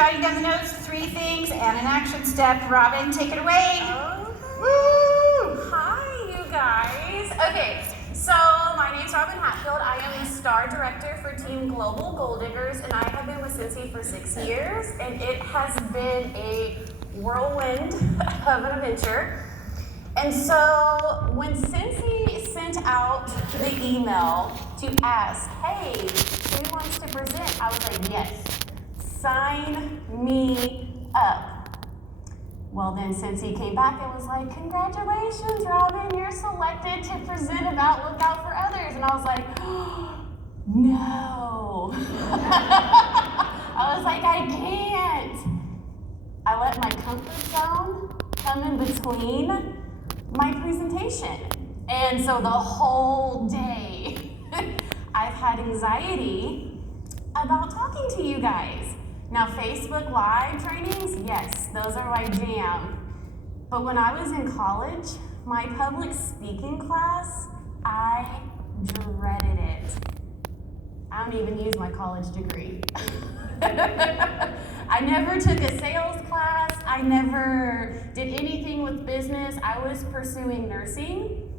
Writing down the notes, 3 things, and an action step. Robin, take it away. Okay. Woo! Hi, you guys. Okay, so my name's Robin Hatfield. I am the Star Director for Team Global Gold Diggers, and I have been with Scentsy for 6 years, and it has been a whirlwind of an adventure. And so when Scentsy sent out the email to ask, hey, who wants to present? I was like, yes. Sign me up. Well, then Scentsy came back and was like, congratulations, Robin, you're selected to present about Look Out for Others. And I was like, oh, no. I was like, I can't. I let my comfort zone come in between my presentation. And so the whole day, I've had anxiety about talking to you guys. Now, Facebook Live trainings, yes, those are my jam. But when I was in college, my public speaking class, I dreaded it. I don't even use my college degree. I never took a sales class. I never did anything with business. I was pursuing nursing.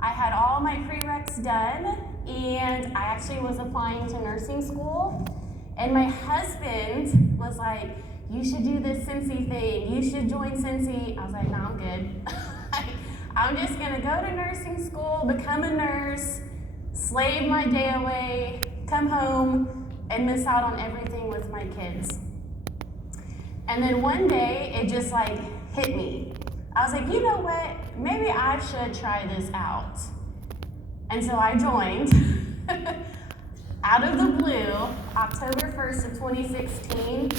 I had all my prereqs done, and I actually was applying to nursing school. And my husband was like, you should do this Scentsy thing. You should join Scentsy. I was like, no, I'm good. I'm just going to go to nursing school, become a nurse, slave my day away, come home, and miss out on everything with my kids. And then one day, it just like hit me. I was like, you know what? Maybe I should try this out. And so I joined. Out of the blue, October 1st of 2016,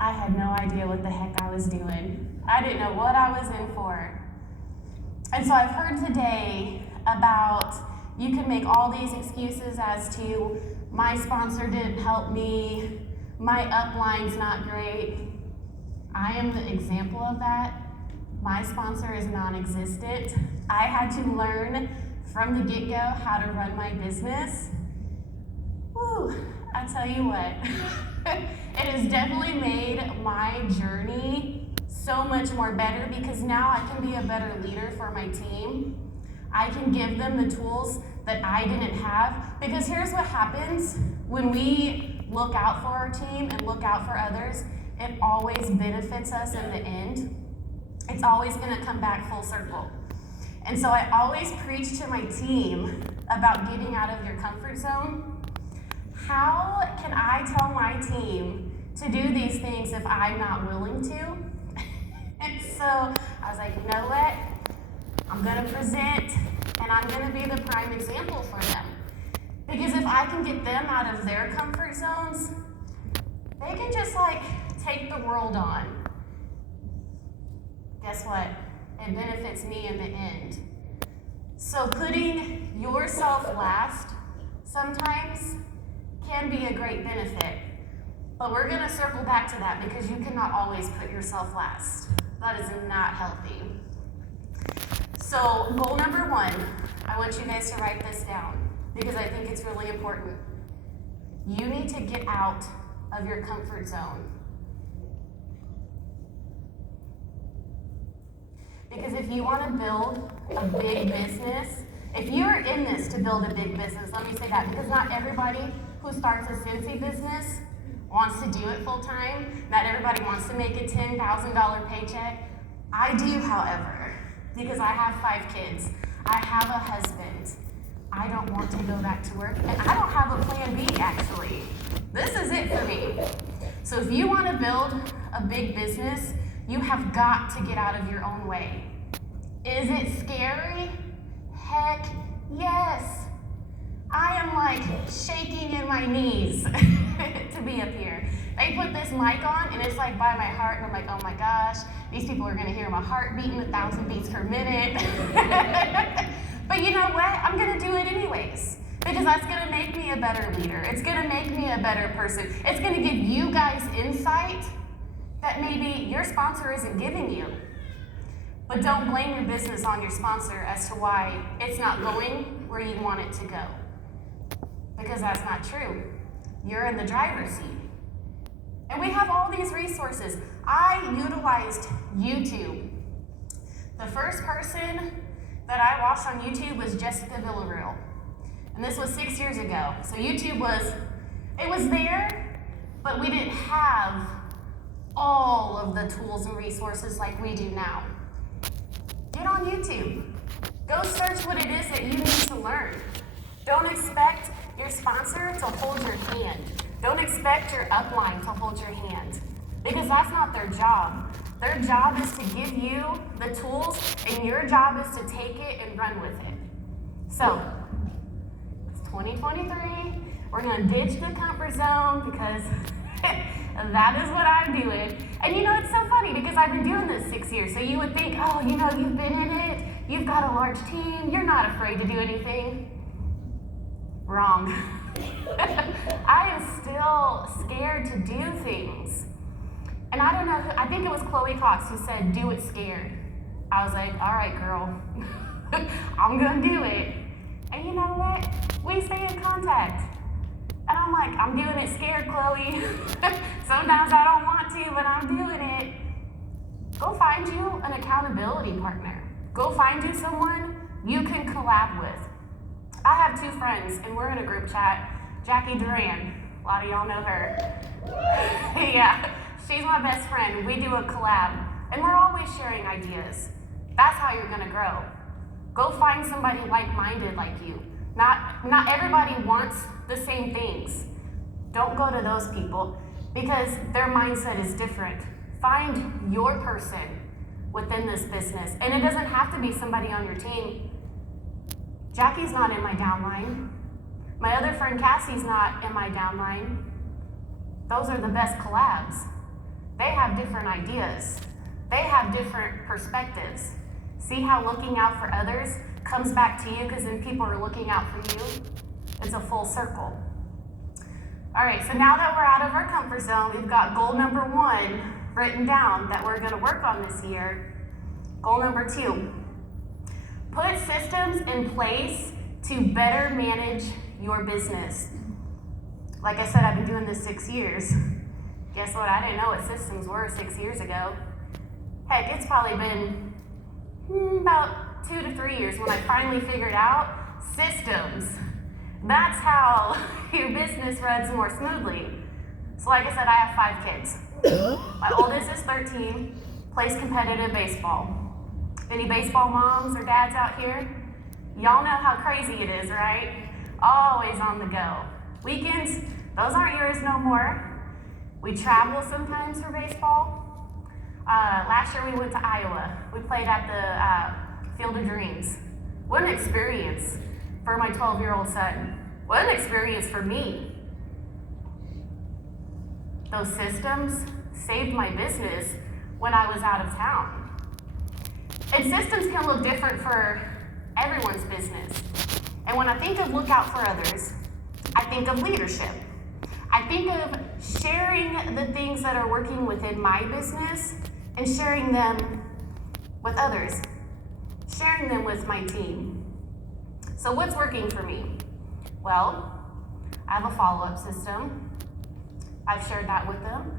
I had no idea what the heck I was doing. I didn't know what I was in for. And so I've heard today about you can make all these excuses as to my sponsor didn't help me, my upline's not great. I am the example of that. My sponsor is non-existent. I had to learn from the get-go how to run my business. Whew, I tell you what, it has definitely made my journey so much more better because now I can be a better leader for my team. I can give them the tools that I didn't have, because here's what happens when we look out for our team and look out for others. It always benefits us in the end. It's always going to come back full circle. And so I always preach to my team about getting out of your comfort zone. How can I tell my team to do these things if I'm not willing to? And so I was like, you know what? I'm going to present, and I'm going to be the prime example for them. Because if I can get them out of their comfort zones, they can just like take the world on. Guess what? It benefits me in the end. So putting yourself last sometimes can be a great benefit. But we're going to circle back to that because you cannot always put yourself last. That is not healthy. So goal number 1, I want you guys to write this down because I think it's really important. You need to get out of your comfort zone. Because if you want to build a big business, if you're in this to build a big business, let me say that, because not everybody who starts a Scentsy business wants to do it full time. Not everybody wants to make a $10,000 paycheck. I do, however, because I have 5 kids. I have a husband. I don't want to go back to work, and I don't have a plan B, actually. This is it for me. So if you want to build a big business, you have got to get out of your own way. Is it scary? Heck yes. I am like shaking in my knees to be up here. They put this mic on and it's like by my heart, and I'm like, oh my gosh, these people are gonna hear my heart beating 1,000 beats per minute. But you know what? I'm gonna do it anyways, because that's gonna make me a better leader. It's gonna make me a better person. It's gonna give you guys insight that maybe your sponsor isn't giving you. But don't blame your business on your sponsor as to why it's not going where you want it to go. Because that's not true. You're in the driver's seat. And we have all these resources. I utilized YouTube. The first person that I watched on YouTube was Jessica Villarreal. And this was 6 years ago. So YouTube was there, but we didn't have all of the tools and resources like we do now. Get on YouTube. Go search what it is that you need to learn. Don't expect your sponsor to hold your hand. Don't expect your upline to hold your hand, because that's not their job. Their job is to give you the tools, and your job is to take it and run with it. So, it's 2023. We're gonna ditch the comfort zone because that is what I'm doing. And you know, it's so funny because I've been doing this 6 years. So you would think, oh, you know, you've been in it, you've got a large team, you're not afraid to do anything. Wrong. I am still scared to do things. And I don't know, I think it was Chloe Cox who said, do it scared. I was like, all right, girl, I'm gonna do it. And you know what? We stay in contact. And I'm like, I'm doing it scared, Chloe. Sometimes I don't want to, but I'm doing it. Go find you an accountability partner. Go find you someone you can collab with. I have 2 friends, and we're in a group chat. Jackie Duran, a lot of y'all know her. Yeah, she's my best friend. We do a collab, and we're always sharing ideas. That's how you're gonna grow. Go find somebody like-minded like you. Not everybody wants the same things. Don't go to those people because their mindset is different. Find your person within this business. And it doesn't have to be somebody on your team. Jackie's not in my downline. My other friend Cassie's not in my downline. Those are the best collabs. They have different ideas. They have different perspectives. See how looking out for others comes back to you because then people are looking out for you? It's a full circle. All right, so now that we're out of our comfort zone, we've got goal number 1 written down that we're gonna work on this year. Goal number 2, put systems in place to better manage your business. Like I said, I've been doing this 6 years. Guess what? I didn't know what systems were 6 years ago. Heck, it's probably been about 2 to 3 years when I finally figured out systems. That's how your business runs more smoothly. So like I said, I have 5 kids. My oldest is 13, plays competitive baseball. Any baseball moms or dads out here? Y'all know how crazy it is, right? Always on the go. Weekends, those aren't yours no more. We travel sometimes for baseball. Last year we went to Iowa. We played at the Field of Dreams. What an experience for my 12-year-old son. What an experience for me. Those systems saved my business when I was out of town. And systems can look different for everyone's business. And when I think of look out for others, I think of leadership. I think of sharing the things that are working within my business and sharing them with others, sharing them with my team. So what's working for me? Well, I have a follow-up system. I've shared that with them.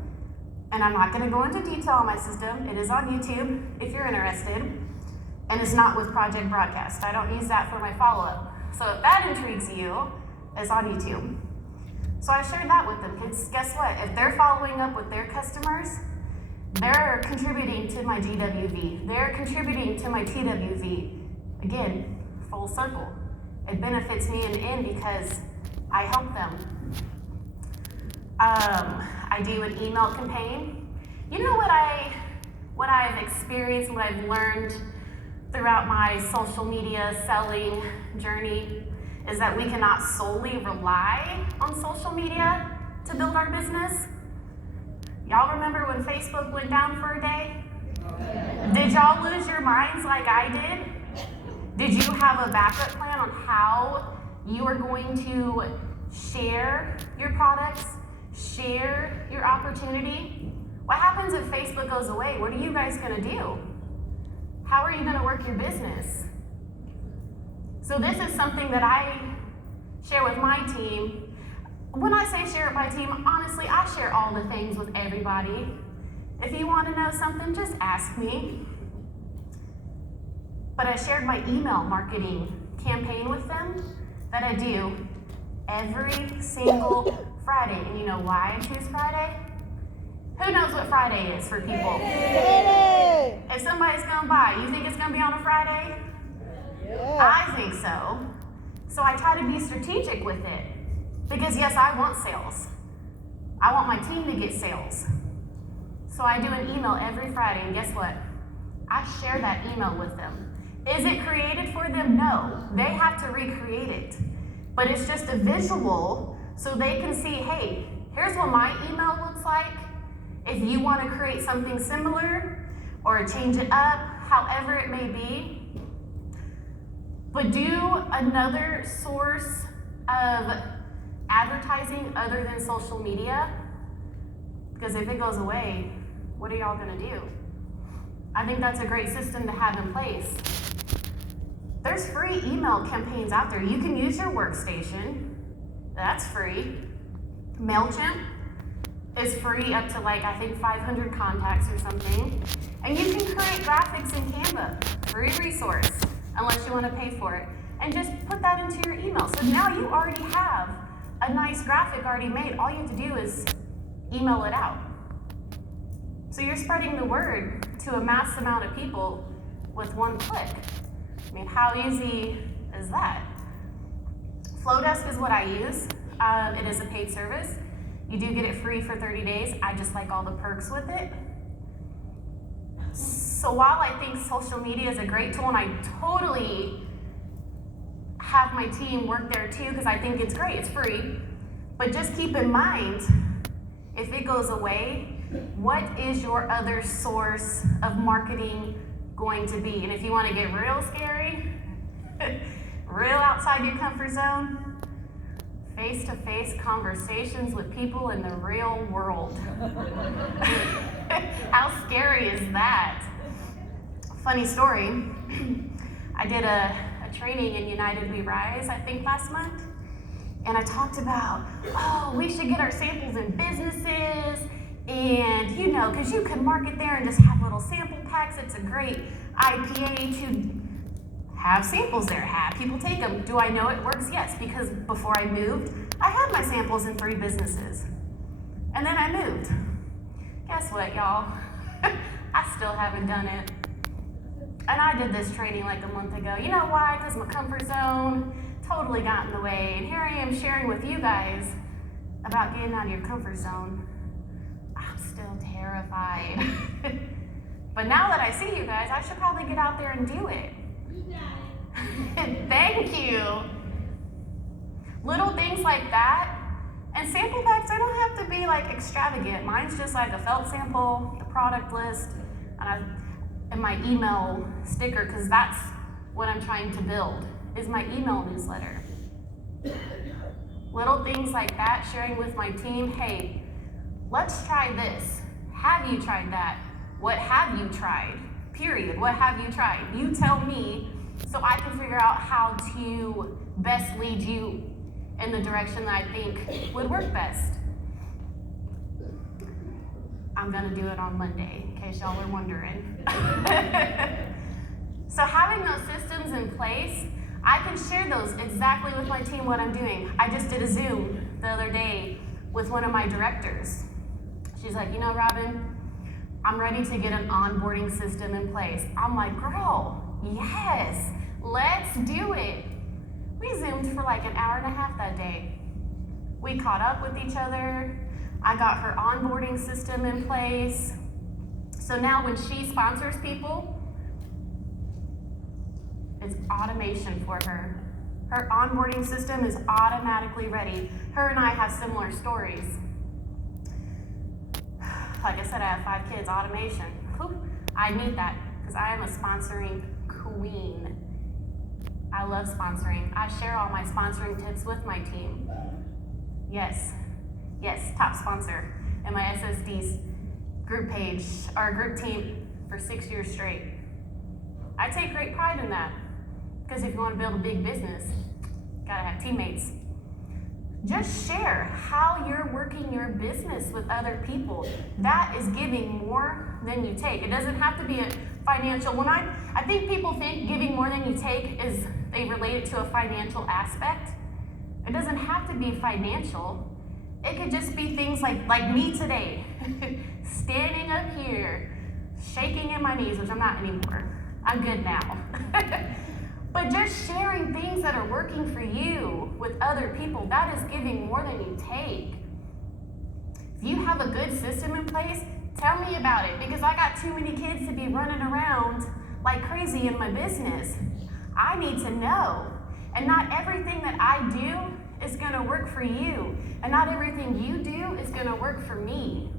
And I'm not gonna go into detail on my system. It is on YouTube if you're interested. And it's not with Project Broadcast. I don't use that for my follow-up. So if that intrigues you, it's on YouTube. So I shared that with them, because guess what? If they're following up with their customers, they're contributing to my GWV. They're contributing to my TWV. Again, full circle. It benefits me in the end because I help them. I do an email campaign. You know what I've experienced, what I've learned throughout my social media selling journey is that we cannot solely rely on social media to build our business. Y'all remember when Facebook went down for a day? Did y'all lose your minds like I did? Did you have a backup plan on how you are going to share your products, share your opportunity? What happens if Facebook goes away? What are you guys gonna do? How are you gonna work your business? So this is something that I share with my team. when I say share with my team, honestly, I share all the things with everybody. If you want to know something, just ask me. But I shared my email marketing campaign with them that I do every single Friday. And you know why I choose Friday? Who knows what Friday is for people? Friday. If somebody's gonna buy, you think it's gonna be on a Friday? Yeah. I think so. So I try to be strategic with it. Because yes, I want sales. I want my team to get sales. So I do an email every Friday, and guess what? I share that email with them. Is it created for them? No. They have to recreate it. But it's just a visual so they can see, hey, here's what my email looks like. If you want to create something similar or change it up, however it may be. But do another source of advertising other than social media, because if it goes away, what are y'all gonna do? I think that's a great system to have in place. There's free email campaigns out there. You can use your workstation, that's free. MailChimp is free up to I think 500 contacts or something. And you can create graphics in Canva, free resource, unless you wanna pay for it. And just put that into your email. So now you already have a nice graphic already made. All you have to do is email it out. So you're spreading the word to a mass amount of people with one click. I mean, how easy is that? Flowdesk is what I use. It is a paid service. You do get it free for 30 days. I just like all the perks with it. So while I think social media is a great tool, and I totally have my team work there too, because I think it's great, it's free. But just keep in mind, if it goes away, what is your other source of marketing going to be? And if you want to get real scary, real outside your comfort zone, face-to-face conversations with people in the real world. How scary is that? Funny story, I did a training in United We Rise, I think last month, and I talked about, we should get our samples in businesses, and because you can market there and just have little sample packs. It's a great IPA to have samples there, have people take them. Do I know it works? Yes, because before I moved, I had my samples in 3 businesses, and then I moved. Guess what, y'all? I still haven't done it. And I did this training a month ago. You know why? Because my comfort zone totally got in the way. And here I am sharing with you guys about getting out of your comfort zone. I'm still terrified. But now that I see you guys, I should probably get out there and do it. Thank you. Little things like that. And sample packs, they don't have to be extravagant. Mine's just a felt sample, the product list, and my email sticker, because that's what I'm trying to build, is my email newsletter. Little things like that, sharing with my team, hey, let's try this. Have you tried that? What have you tried? Period. What have you tried? You tell me so I can figure out how to best lead you in the direction that I think would work best. I'm gonna do it on Monday, in case y'all are wondering. So having those systems in place, I can share those exactly with my team what I'm doing. I just did a Zoom the other day with one of my directors. She's like, Robin, I'm ready to get an onboarding system in place. I'm like, girl, yes, let's do it. We Zoomed for an hour and a half that day. We caught up with each other. I got her onboarding system in place. So now when she sponsors people, it's automation for her. Her onboarding system is automatically ready. Her and I have similar stories. Like I said, I have 5 kids, automation. Whew, I need that because I am a sponsoring queen. I love sponsoring. I share all my sponsoring tips with my team. Yes, top sponsor in my SSD's group page, our group team for 6 years straight. I take great pride in that because if you want to build a big business, you gotta have teammates. Just share how you're working your business with other people. That is giving more than you take. It doesn't have to be a financial. I think people think giving more than you take is, they relate it to a financial aspect. It doesn't have to be financial. It could just be things like me today, standing up here, shaking in my knees, which I'm not anymore. I'm good now. But just sharing things that are working for you with other people, that is giving more than you take. If you have a good system in place, tell me about it, because I got too many kids to be running around like crazy in my business. I need to know. And not everything that I do is gonna work for you. And not everything you do is gonna work for me.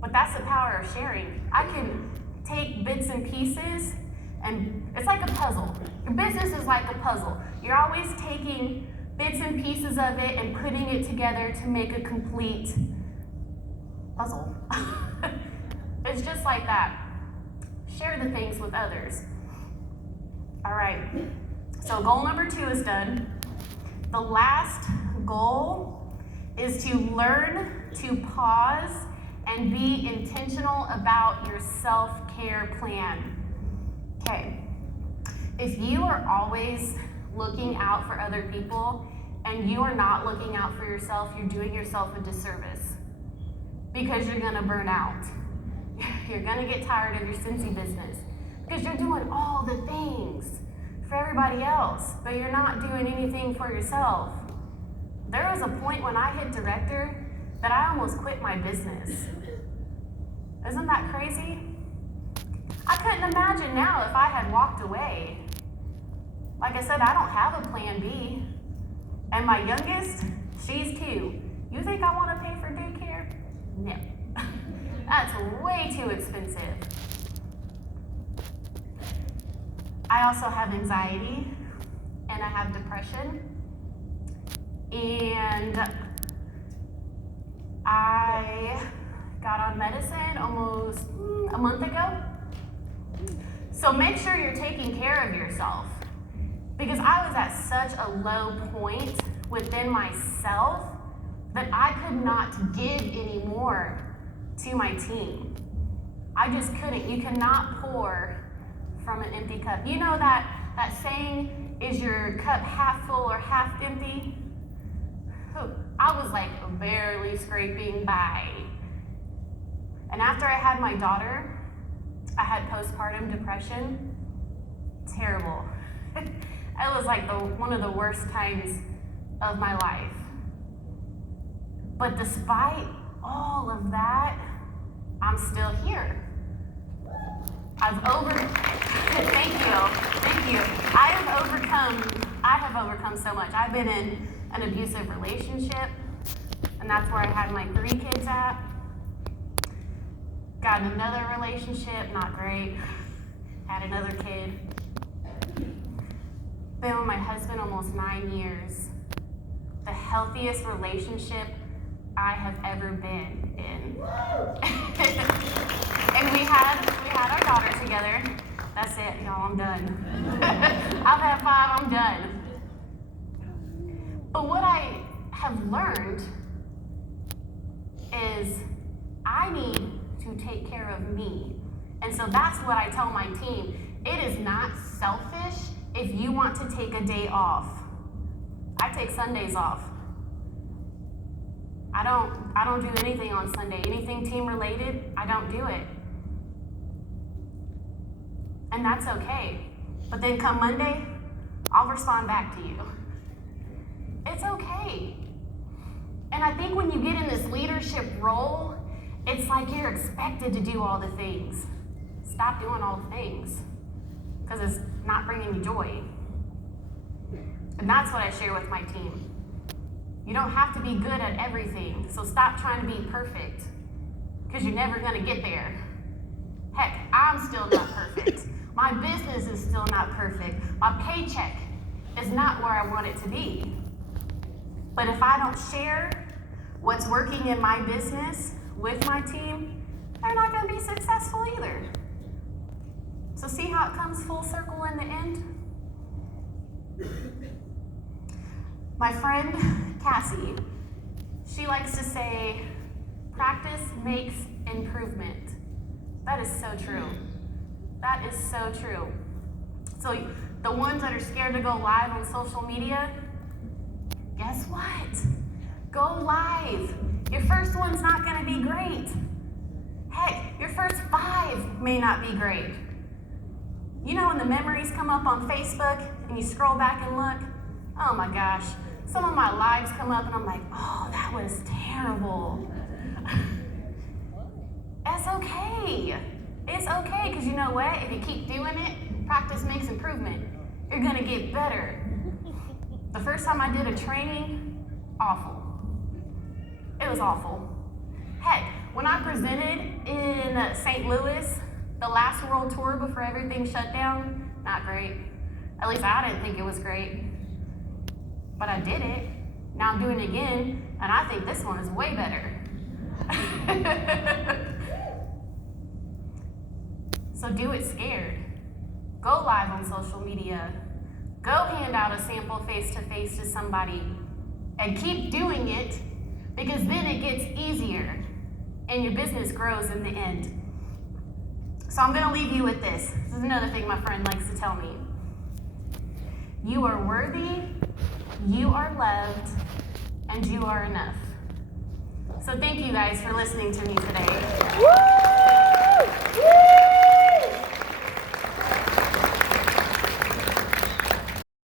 But that's the power of sharing. I can take bits and pieces, and it's like a puzzle. Your business is like a puzzle. You're always taking bits and pieces of it and putting it together to make a complete puzzle. It's just like that. Share the things with others. All right, so goal number 2 is done. The last goal is to learn to pause and be intentional about your self-care plan. Okay, if you are always looking out for other people and you are not looking out for yourself, you're doing yourself a disservice, because you're gonna burn out. You're gonna get tired of your Scentsy business because you're doing all the things for everybody else, but you're not doing anything for yourself. There was a point when I hit director that I almost quit my business. Isn't that crazy? I couldn't imagine now if I had walked away. Like I said, I don't have a plan B. And my youngest, she's 2. You think I want to pay for daycare? No. That's way too expensive. I also have anxiety, and I have depression, and I got on medicine almost a month ago. So make sure you're taking care of yourself, because I was at such a low point within myself that I could not give any more to my team. I just couldn't. You cannot pour from an empty cup. You know that saying, is your cup half full or half empty? I was like barely scraping by. And after I had my daughter, I had postpartum depression. Terrible. It was like one of the worst times of my life. But despite all of that, I'm still here. Thank you. I have overcome so much. I've been in an abusive relationship, and that's where I had my 3 kids at. Got in another relationship, not great. Had another kid. Been with my husband almost 9 years. The healthiest relationship I have ever been in. And we had our daughter together. That's it, y'all, I'm done. I've had 5, I'm done. But what I have learned is I need to take care of me. And so that's what I tell my team. It is not selfish if you want to take a day off. I take Sundays off. I don't do anything on Sunday. Anything team related, I don't do it. And that's okay. But then come Monday, I'll respond back to you. It's okay. And I think when you get in this leadership role, it's like you're expected to do all the things. Stop doing all the things, because it's not bringing you joy. And that's what I share with my team. You don't have to be good at everything, so stop trying to be perfect, because you're never gonna get there. Heck, I'm still not perfect. My business is still not perfect. My paycheck is not where I want it to be. But if I don't share what's working in my business with my team, they're not gonna be successful either. So see how it comes full circle in the end? My friend Cassie, She likes to say, practice makes improvement. That is so true. That is so true. So the ones that are scared to go live on social media, guess what? Go live. Your first one's not gonna be great. Heck, your first 5 may not be great. You know when the memories come up on Facebook and you scroll back and look? Oh my gosh, some of my lives come up and I'm like, oh, that was terrible. It's okay. It's okay, because you know what? If you keep doing it, practice makes improvement. You're gonna get better. The first time I did a training, awful. It was awful. Heck, when I presented in St. Louis, the last world tour before everything shut down, not great. At least I didn't think it was great. But I did it. Now I'm doing it again, and I think this one is way better. So do it scared. Go live on social media. Go hand out a sample face-to-face to somebody. And keep doing it, because then it gets easier and your business grows in the end. So I'm gonna leave you with this. This is another thing my friend likes to tell me. You are worthy, you are loved, and you are enough. So thank you guys for listening to me today. Woo!